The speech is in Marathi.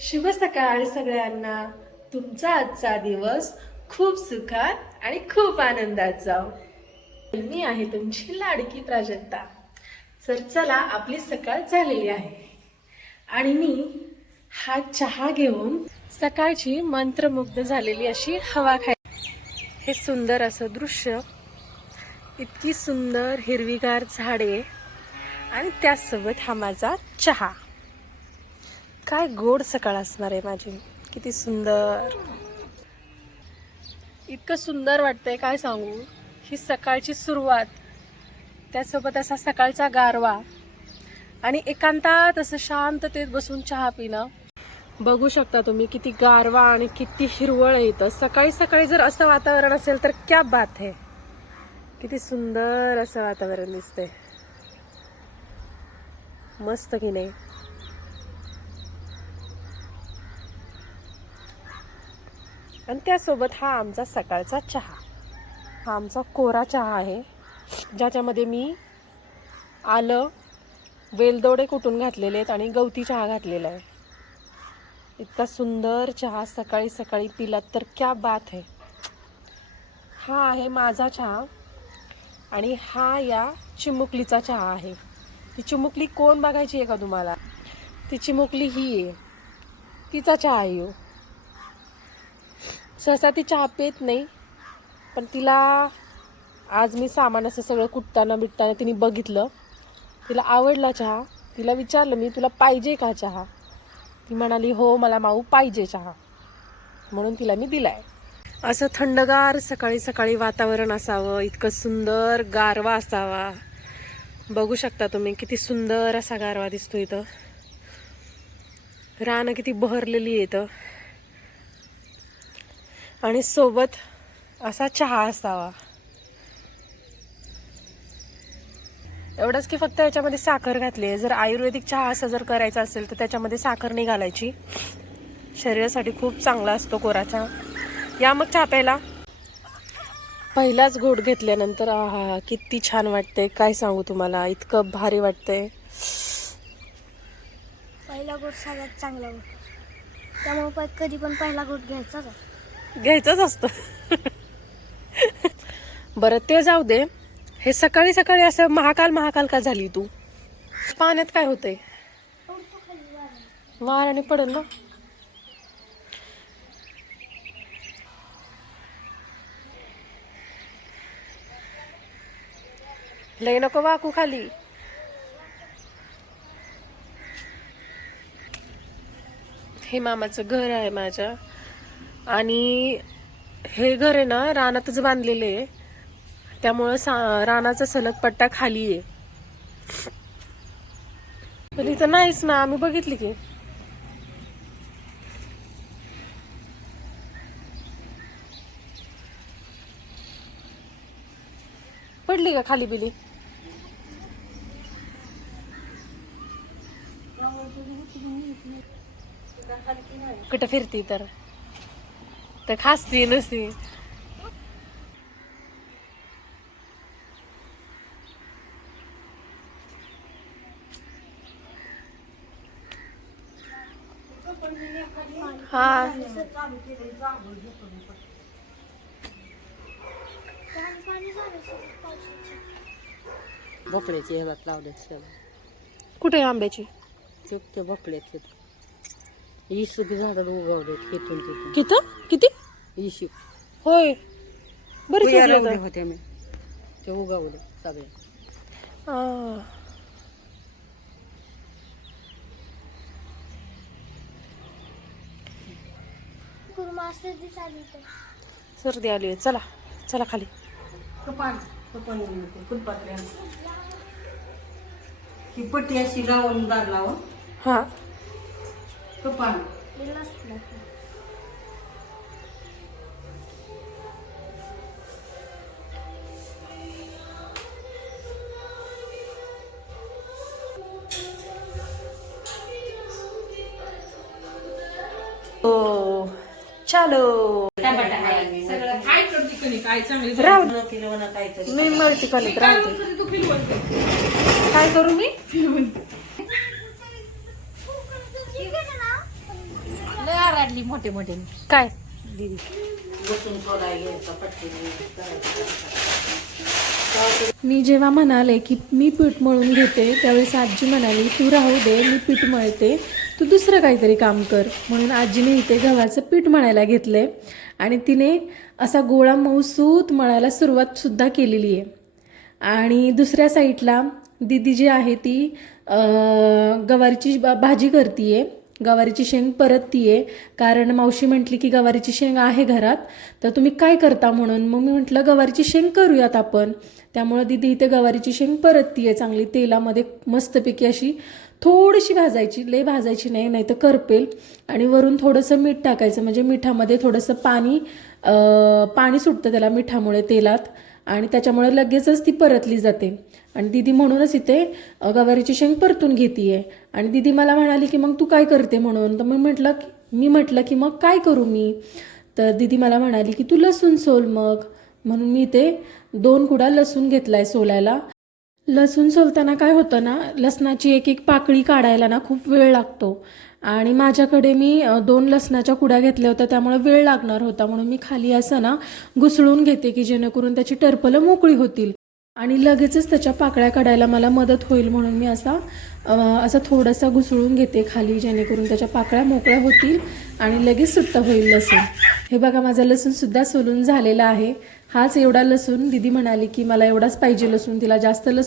शुभ सकाळ सगळ्यांना. तुमचा आजचा दिवस खूप सुखात आणि खूप आनंदात जाओ मी आहे तुमची लाडकी प्राजक्ता. तर चला आपली सकाळ झालेली आहे. आणि मी हा चहा घेऊन सकाळची मंत्रमुग्ध झालेली अशी हवा खाय हे सुंदर असं दृश्य इतकी सुंदर हिरवीगार झाडे आणि त्याचसोबत हा माझा चहा. काय गोड सकाळ असणार आहे माझी? किती सुंदर. इतकं सुंदर वाटतंय काय सांगू? ही सकाळची सुरुवात. त्यासोबत असा सकाळचा गारवा. आणि एकांतात असं शांततेत बसून चहा पिणं. बघू शकता तुम्ही किती गारवा आणि किती हिरवळ येतं सकाळी सकाळी जर असं वातावरण असेल तर क्या बात आहे किती सुंदर असं वातावरण दिसतंय. मस्त की नाही? आणि त्यासोबत हा आमचा सकाळचा चहा. हा आमचा कोरा चहा आहे. ज्याच्यामध्ये मी आलं वेलदोडे कुटून घातलेले आहेत आणि गवती चहा घातलेला आहे. इतका सुंदर चहा सकाळी सकाळी पिलात तर क्या बात आहे हा आहे माझा चहा आणि हा या चिमुकलीचा चहा आहे. ती चिमुकली कोण बघायची आहे का तुम्हाला? ती चिमुकली ही आहे. तिचा चहा आहे हो. सहसा ती चहा पेत नाही. पण तिला आज मी सामान असं सगळं कुटताना बिटताना तिने बघितलं. तिला आवडला चहा. तिला विचारलं मी तुला पाहिजे का चहा? ती म्हणाली हो मला माऊ पाहिजे चहा. म्हणून तिला मी दिलाय. असं थंडगार सकाळी सकाळी वातावरण असावं इतकं सुंदर गारवा असावा. बघू शकता तुम्ही किती सुंदर असा गारवा दिसतो इथं. रानं किती बहरलेली आहे इथं. आणि सोबत असा चहा असावा. एवढंच की फक्त याच्यामध्ये साखर घातली आहे. जर आयुर्वेदिक चहा असा जर करायचा असेल तर त्याच्यामध्ये साखर नाही घालायची. शरीरासाठी खूप चांगला असतो कोरा चहा या मग चहा प्यायला. पहिलाच घोट घेतल्यानंतर आहा किती छान वाटते काय सांगू तुम्हाला? इतकं भारी वाटतंय. पहिला घोट सगळ्यात चांगला घोट त्यामुळे कधी पण पहिला घोट घ्यायचाच घ्यायचंच असतं. बरं ते जाऊ दे. हे सकाळी सकाळी असं महाकाल महाकाल का झाली तू? पाण्यात काय होतंय? वाराने पडेल ना? लय नको वाकू खाली. हे मामाचं घर आहे माझ्या. आणि हे घर आहे ना रानातच बांधलेलं आहे. त्यामुळं सा रानाचा सलग पट्टा खाली आहे. पण इथं नाहीच ना आम्ही बघितली की. पडली का खाली बिली? कुठं फिरती तर? तर खासती नसती. हा. भोपळ्याचे ह्याला लावले कुठे आंब्याची? चुकते भोपळ्याचे. इशूक झाडं उगवले तिथून तिथून. किती किती? इशूक होय. बरेच कुया लावले. होते मी ते उगवले सगळे. आ. सर्दी आली आहे. चला चला खाली. ही पट्टी अशी लावून दार लावून. हा. कपान दिलं असतं ना. ओ चालो राहू दे. किलो ना काहीतरी मी मल्टी कॉलेज राहते काय करू मी काढली मोठे मोठे. काय? दिदी मी जेव्हा म्हणाले की मी पीठ मळून घेते त्यावेळेस आजी म्हणाली तू राहू दे मी पीठ मळते. तू दुसरं काहीतरी काम कर. म्हणून आजीने इथे गव्हाचं पीठ मळायला घेतलंय. आणि तिने असा गोळा मऊसूत मळायला सुरुवात सुद्धा केलेली आहे. आणि दुसऱ्या साईडला दिदी जी आहे ती गवारीची भाजी करतीये. गवारीची शेंग परततीये. कारण मावशी म्हटली की गवारीची शेंग आहे घरात. तर तुम्ही काय करता म्हणून? मग मी म्हटलं गवारीची शेंग करूयात आपण. त्यामुळं दिदी इथे गवारीची शेंग परततीये चांगली. तेलामध्ये मस्तपैकी अशी थोडीशी भाजायची. लय भाजायची नाही नाही तर करपेल. आणि वरून थोडंसं मीठ टाकायचं. म्हणजे मिठामध्ये थोडंसं पाणी पाणी सुटतं त्याला मिठामुळे तेलात. आणि त्याच्यामुळे लगेचच ती परतली जाते. आणि दिदी म्हणूनच इथे गवारीची शेंग परतून घेतीये. आणि दिदी मला म्हणाली की मग तू काय करते म्हणून? तर मग म्हटलं की- मी म्हटलं की मग काय करू मी? तर दिदी मला म्हणाली की तू लसूण सोल मग. म्हणून मी इथे दोन कुडा लसूण घेतलाय सोलायला. लसूण सोलताना काय होतं ना लसणाची एक एक पाकळी काढायला ना खूप वेळ लागतो. आणि माझ्याकडे मी दोन लसणाच्या कुड्या घेतल्या होत्या त्यामुळे वेळ लागणार होता. म्हणून मी खाली असं ना घुसळून घेते की जेणेकरून त्याची टरपलं मोकळी होतील. आणि लगेचच त्याच्या पाकळ्या काढायला मला मदत होईल म्हणून मी असा असा असं थोडासा घुसळून घेते खाली जेणेकरून त्याच्या पाकळ्या मोकळ्या होतील आणि लगेच सुट्टा होईल लसूण. हे बघा माझा लसूणसुद्धा सोलून झालेला आहे. हाच एवढा लसूण दिदी म्हणाली की मला एवढाच पाहिजे लसूण तिला जास्त लसूण